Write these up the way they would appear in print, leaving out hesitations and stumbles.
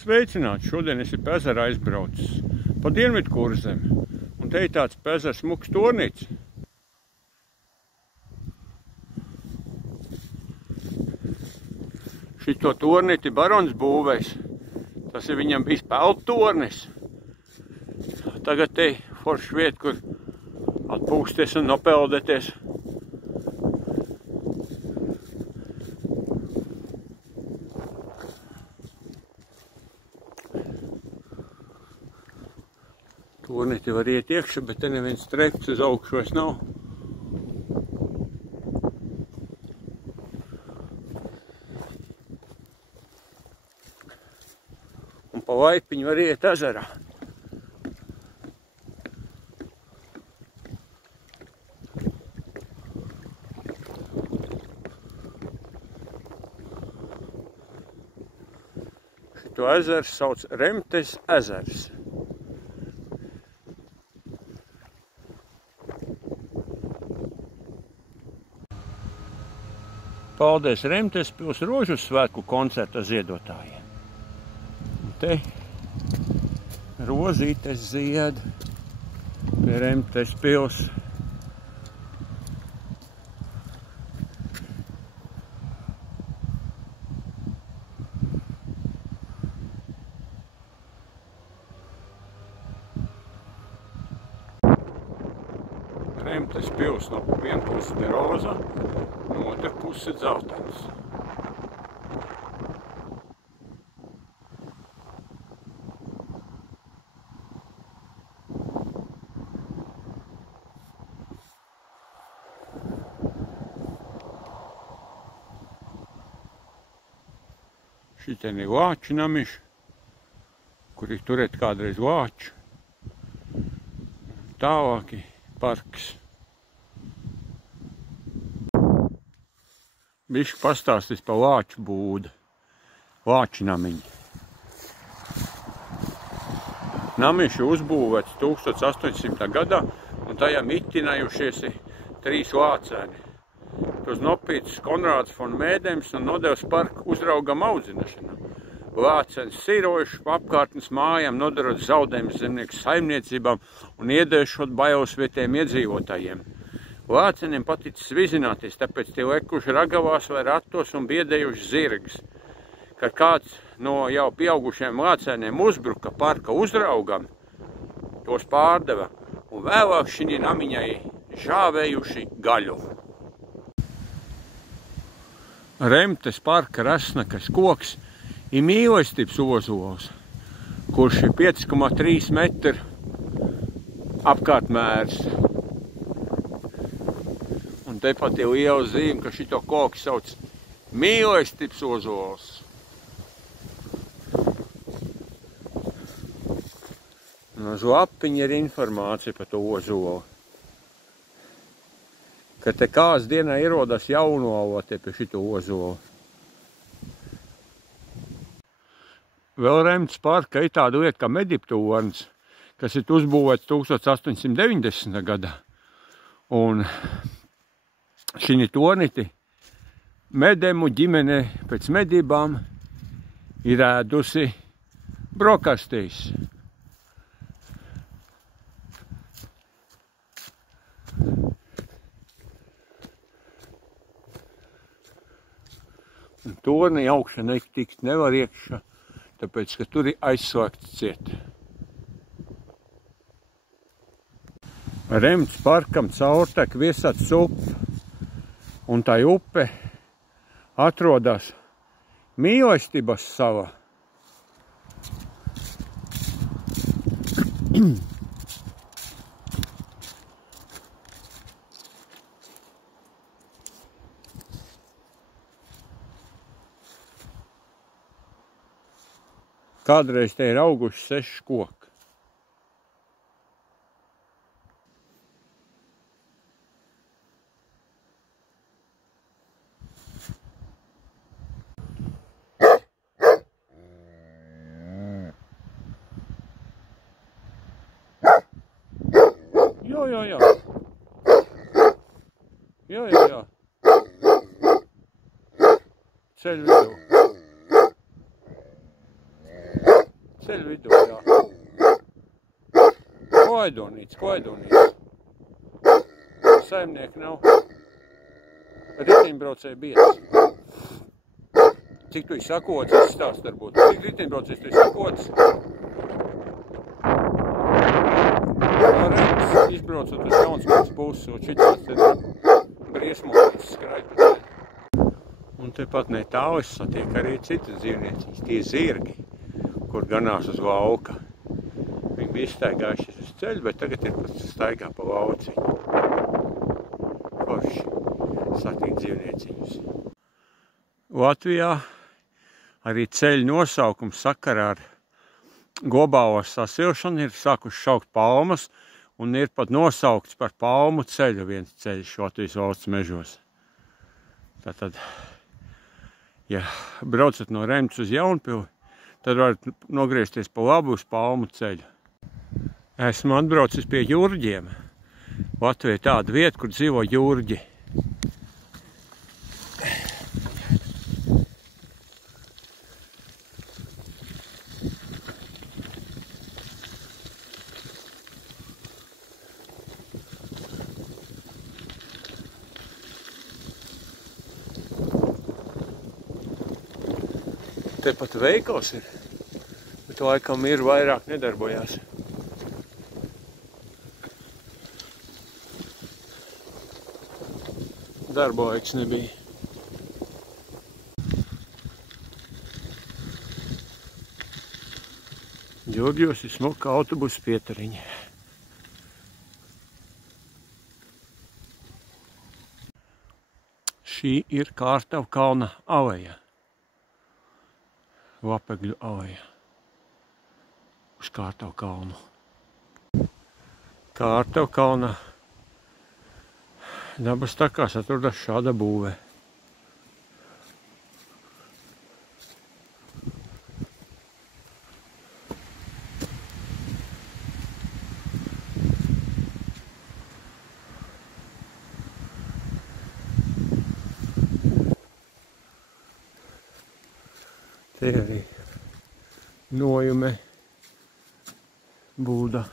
Sveicināti! Šodien es pie ezera aizbraucis pa Dienvidu Kurzemi. Un te ir tāds pie ezera smuks tornīts. Šito tornīti barons būvējs. Tas ir viņam bijis peltornis. Tagad te foršs vieta, kur atpūsties un nopeldēties. Tornīti var iet iekšā, bet te neviens treps uz augšu vairs nav. Un pa vaipiņu var iet ezerā. Šito ezeru sauc Remtes ezers. Paldies Remtes pils rožu svētku koncerta ziedotājiem. Un te rozītes zied pie Remtes pils. Remtes pils no viena puses ir roza, no otra puses dzeltens. Šitien ir vāču namiši, kur ir turēt kādreiz vāču. Tālāki parks. Bišķi pastāstīs pa vāču būdu, vāču namiņu. Namiši uzbūvēts 1800. gadā, un tajā mitinājušies 3 vācēni. Tos nopīcis Konrāds von Mēdems un nodevs parku uzraugam audzināšanā. Vācēni sīrojuši apkārtnes mājām, nodarot zaudējumus zemnieku saimniecībām un iedēšot bailes vietējiem iedzīvotājiem. Vāceniem paticis vizināties, tāpēc tie lekuši ragavās vai ratos un biedējuši zirgus. Kad kāds no jau pieaugušiem vācēniem uzbruka parka uzraugam, tos pārdeva un vēlāk šī namiņai žāvējuši gaļu. Remtes parka rasnakas koks ir mīlestības ozols, kurš ir 5,3 metru apkārtmērs. Un tepat ir liela zīme, ka šito koku sauc mīlestības ozols. Un uz lapiņa ir informācija par to ozolu. Ka te kāds dienā ierodas jaunovotie pie šito ozolu. Vēl Remtes parka ir tāda lieta kā mediptorns, kas ir uzbūvēts 1890. gadā. Un šī tornīti Medemu ģimene pēc medībām ir ēdusi brokastīs. Un torni augšā netikt nevar iekšā, tāpēc, ka tur ir aizslēgts ciet. Remtes parkam caurtek Viesats upe, un tā upe atrodas mīlestības salā. Kādreiz te ir auguši 6 koki. Jā. Jā. Ceļ vidū. Ceļu vidū, jā. Klaidonīts. Saimnieki nav. Riteņbraucēji biedrs. Cik tu sakots, es stāstu varbūt. Cik riteņbraucējs tu sakots? Remts izbraucot uz Jaunspils pusi, un šitāds te briesmoties skraid pa ceļu. Un tepat netālu es satieku arī citas dzīvnieciņas, tie zirgi, kur ganās uz lauka. Viņi bija izstaigājušies uz ceļu, bet tagad ir pat staigā pa lauciņu. Forši satikt dzīvnieciņus. Latvijā arī ceļu nosaukums sakarā ar globālo sasilšanu ir sākuši šaukt palmas un ir pat nosaukts par palmu ceļu viens ceļš Latvijas valsts mežos. Tātad, ja braucat no Remts uz Jaunpili, tad varat nogriezties pa labu uz palmu ceļu. Esmu atbraucis pie jurģiem. Latvijā ir tāda vieta, kur dzīvo jurģi. Te pat veikals ir, bet laikam ir vairāk nedarbojās. Darba laiks nebija. Jurģos ir smuka autobusu pietariņa. Šī ir Kārtavkalna aleja. Lapegļu aleja. Uz Kārtavkalnu. Kārtavkalna dabas takās atrodas šāda būve. Te arī nojume būda.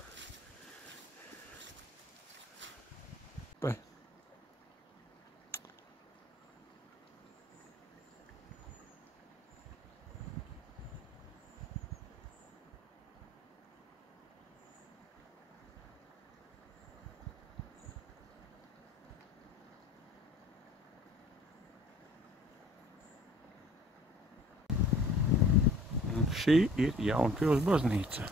Šī ir Jaunpils baznīca.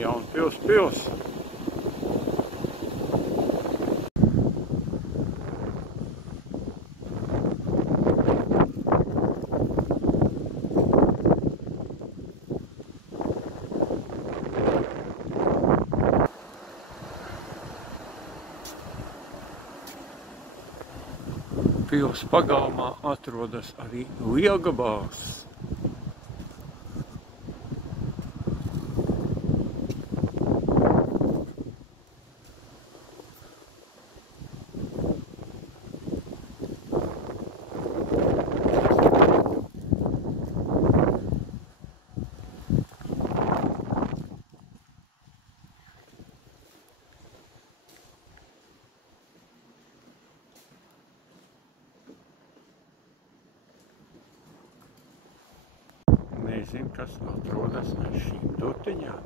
Jaunpils pils. Pils pagalmā atrodas arī lielgabals. nezinu, kas atrodas aiz šīm duteņām.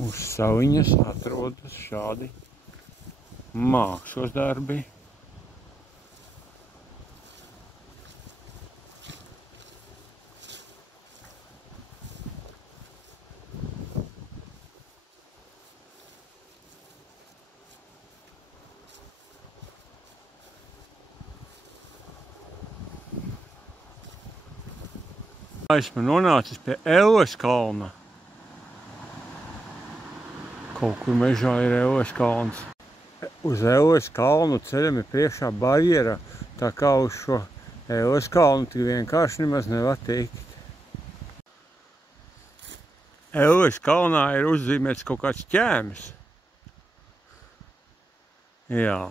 Uz saviņas atrodas šādi mākslas darbi. Esmu nonācis pie Elles kalna. Kaut kur mežā ir Elles kalns. Uz Elles kalnu ceļam ir priekšā barjera, tā kā uz šo Elles kalnu tik vienkārši nemaz nevar tikt. Elles kalnā ir uzzīmēts kaut kāds ķēmis. Jā.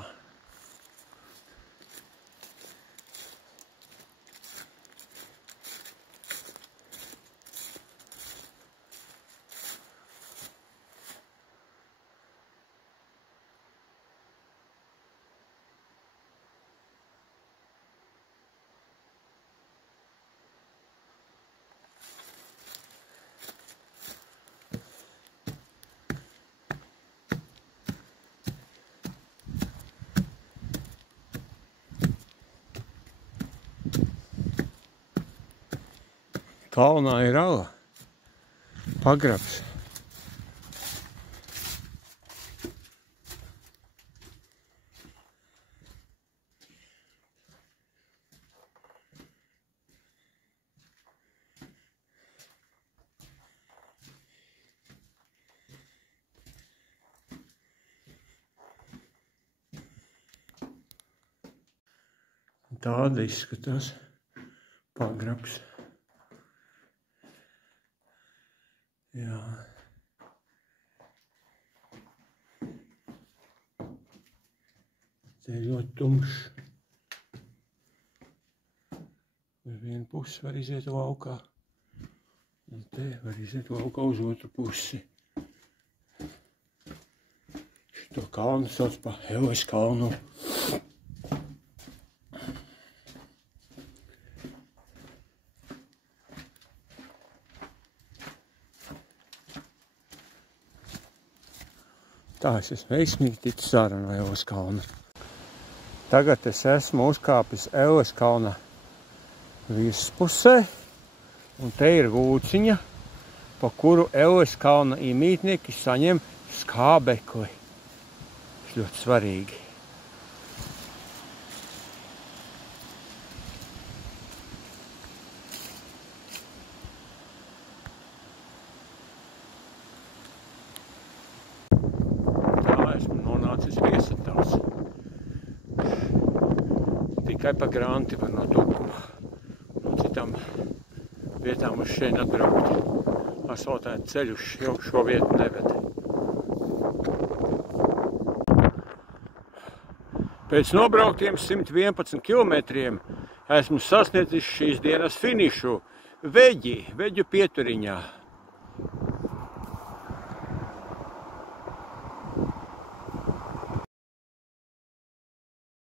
Kalnā ir ala, pagrabs. Tāda izskatās pagrabs. Jā. Te ir ļoti tumšs. Uz vienu pusi var iziet laukā. Un te var iziet laukā uz otru pusi. Šito kalnu sauc par Elles kalnu. Tā es esmu veiksmīgi ticis ārā no Elles kalna. Tagad es esmu uzkāpis Elles kalna virspusē, un te ir lūciņa, pa kuru Elles kalna iemītnieki saņem skābekli. Tas ļoti svarīgi. Viesatās. Tikai pa granti var no Tukuma. No citām vietām uz šeit atbraukt. Asfaltēt ceļu šo vietu neved. Pēc nobrauktiem 111 kilometriem esmu sasniedzis šīs dienas finišu Veģu pieturiņā.